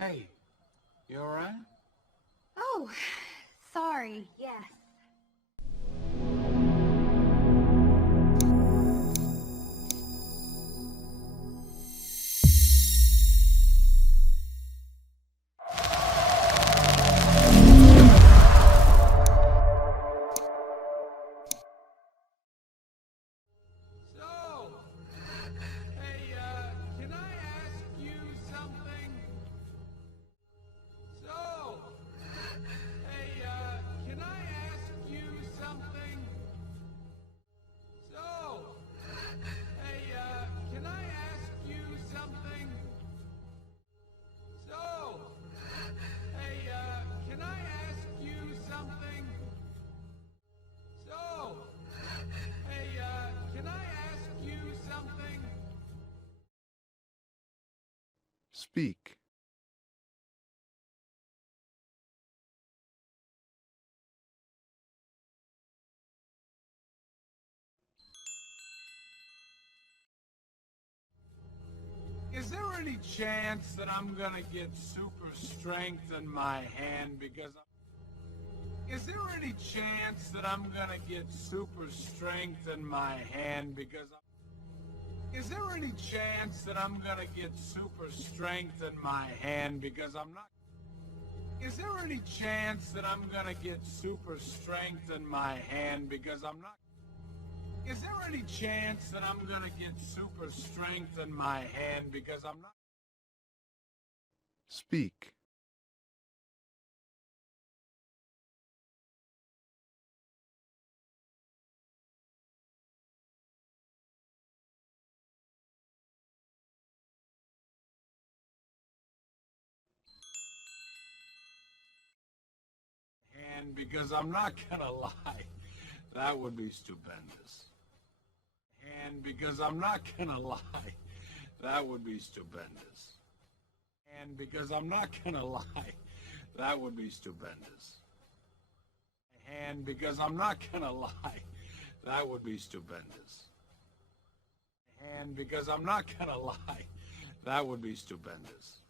Hey, you alright? Oh, sorry, yes. So, hey, can I ask you something? So, hey, can I ask you something? So, hey, can I ask you something? So, hey, can I ask you something? So, hey, can I ask you something? Speak. Is there any chance that I'm gonna get super strength in my hand because Is there any chance that I'm gonna get super strength in my hand because Is there any chance that I'm gonna get super strength in my hand because I'm not Is there any chance that I'm gonna get super strength in my hand because I'm not Is there any chance that I'm gonna get super strength in my hand because I'm not Speak. hand because I'm not gonna lie. That would be stupendous. And because I'm not gonna lie. That would be stupendous. And because I'm not gonna lie. That would be stupendous. And because I'm not gonna lie. That would be stupendous. And because I'm not gonna lie. That would be stupendous.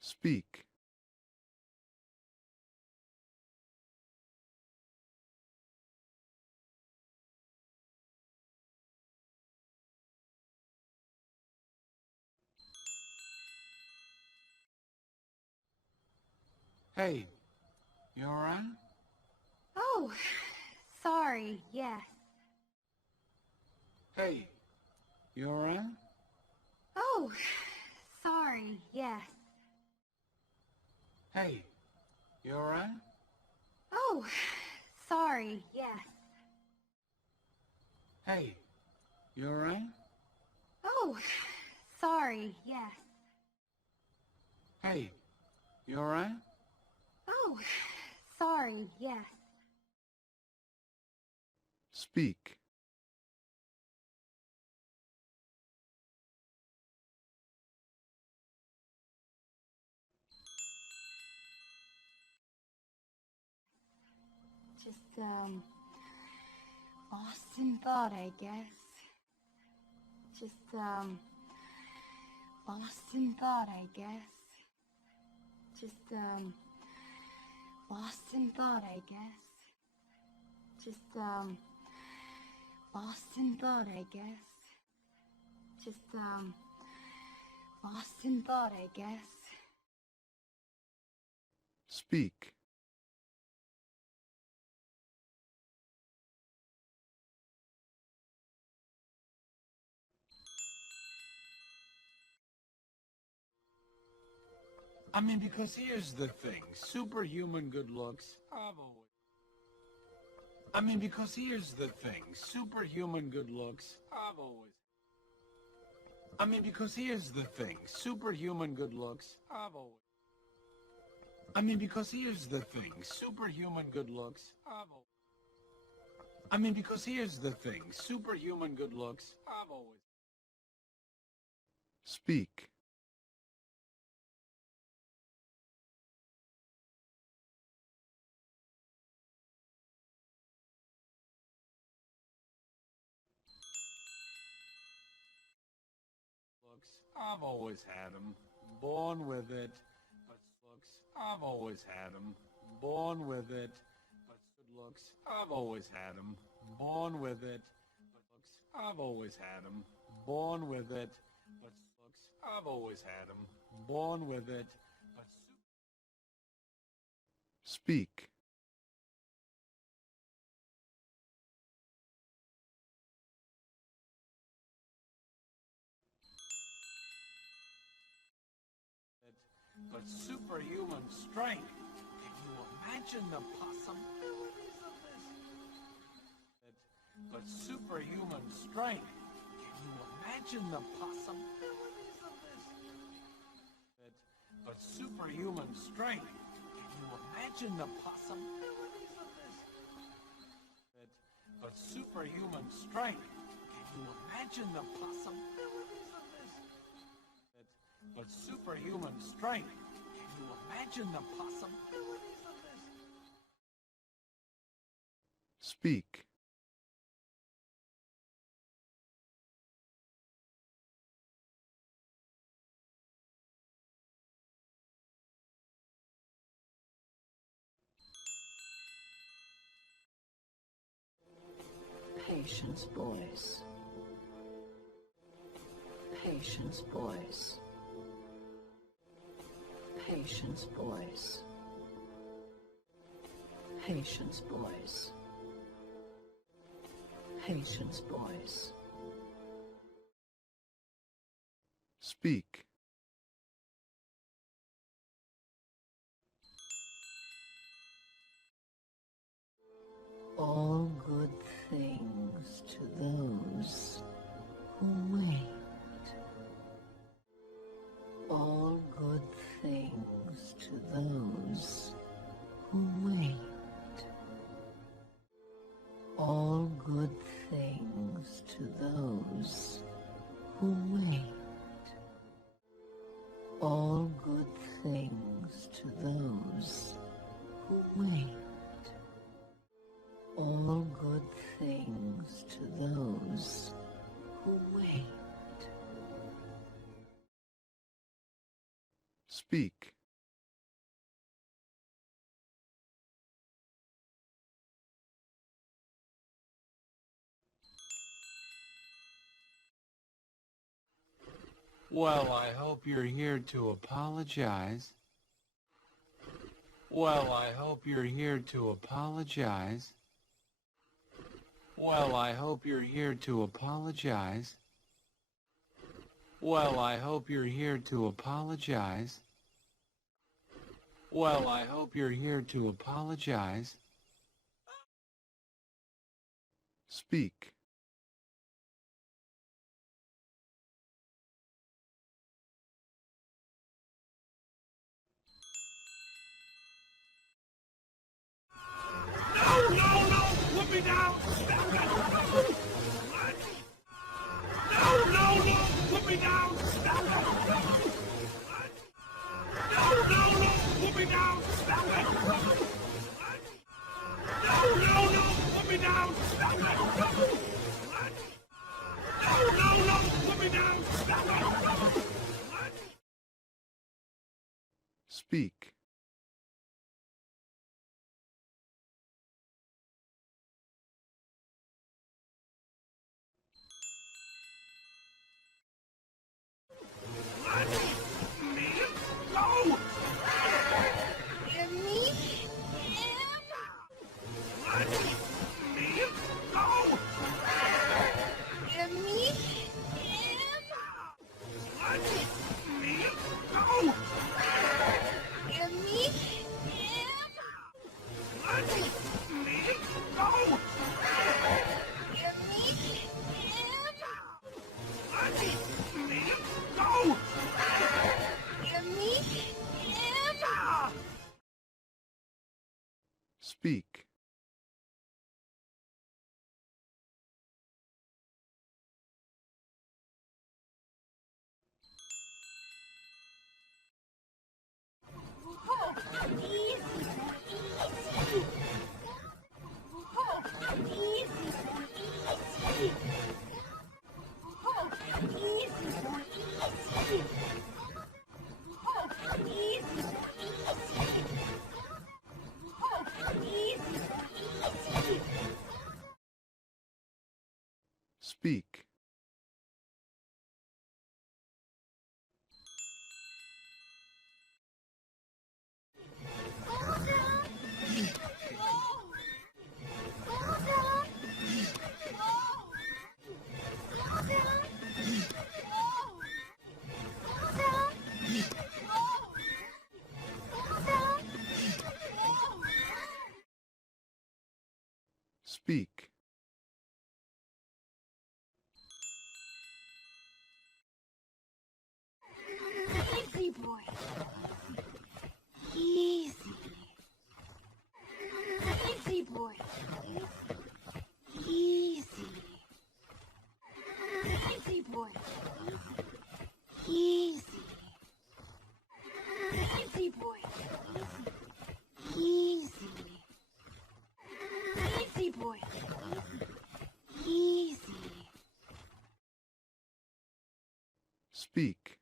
Speak. Hey, you alright? Oh, sorry, yes. Hey, you alright? Oh, sorry, yes. Hey, you alright? Oh, sorry, yes. Hey, you alright? Oh, sorry, yes. Hey, you alright? Oh, sorry, yes. Speak. Just, lost in thought, I guess. Just, lost in thought, I guess. Just, lost in thought, I guess. Just, lost in thought, I guess. Just, lost in thought, I guess. Speak. I mean, because here's the thing. Superhuman good looks, I've always... I mean, because here's the thing. Superhuman good looks, I've always... I mean, because here's the thing. Superhuman good looks, I've always... I mean, because here's the thing. Superhuman good looks, I've always... I mean, because here's the thing. Superhuman good looks, I've always... Speak. I've always had 'em, born with it. But looks, I've always had 'em, born with it. But good looks, I've always had 'em, born with it. But looks, I've always had 'em, born with it. But looks, I've always had 'em, born with it. But Speak. but superhuman strength. Can you imagine the possibilities of this? But superhuman strength. Can you imagine the possibilities of this? But superhuman strength. Can you imagine the possibilities of this? But superhuman strength. Can you imagine the possibilities of this? But superhuman strength. Can you imagine the possibilities of this? Speak. Patience, boys. Patience, boys. Patience, boys. Patience, boys. Patience, boys. Speak. All good things to those who wait. All good things to those who wait. All good things to those who wait. All good things to those who wait. All good things to those who wait. Speak. Well, I hope you're here to apologize. Well, I hope you're here to apologize. Well, I hope you're here to apologize. Well, I hope you're here to apologize. Well, I hope you're here to apologize. Speak. No, no, no! Put me down! No, no, no! Put me down! No, no, no! Put me down! No, no, no! Put me down! No, no, no! Put me down! Speak. Speak. Speak. Speak. Easy, boy. Easy. Easy, boy. Easy. Easy, boy. Easy. Easy, boy. Easy. Easy, boy. Easy. Speak.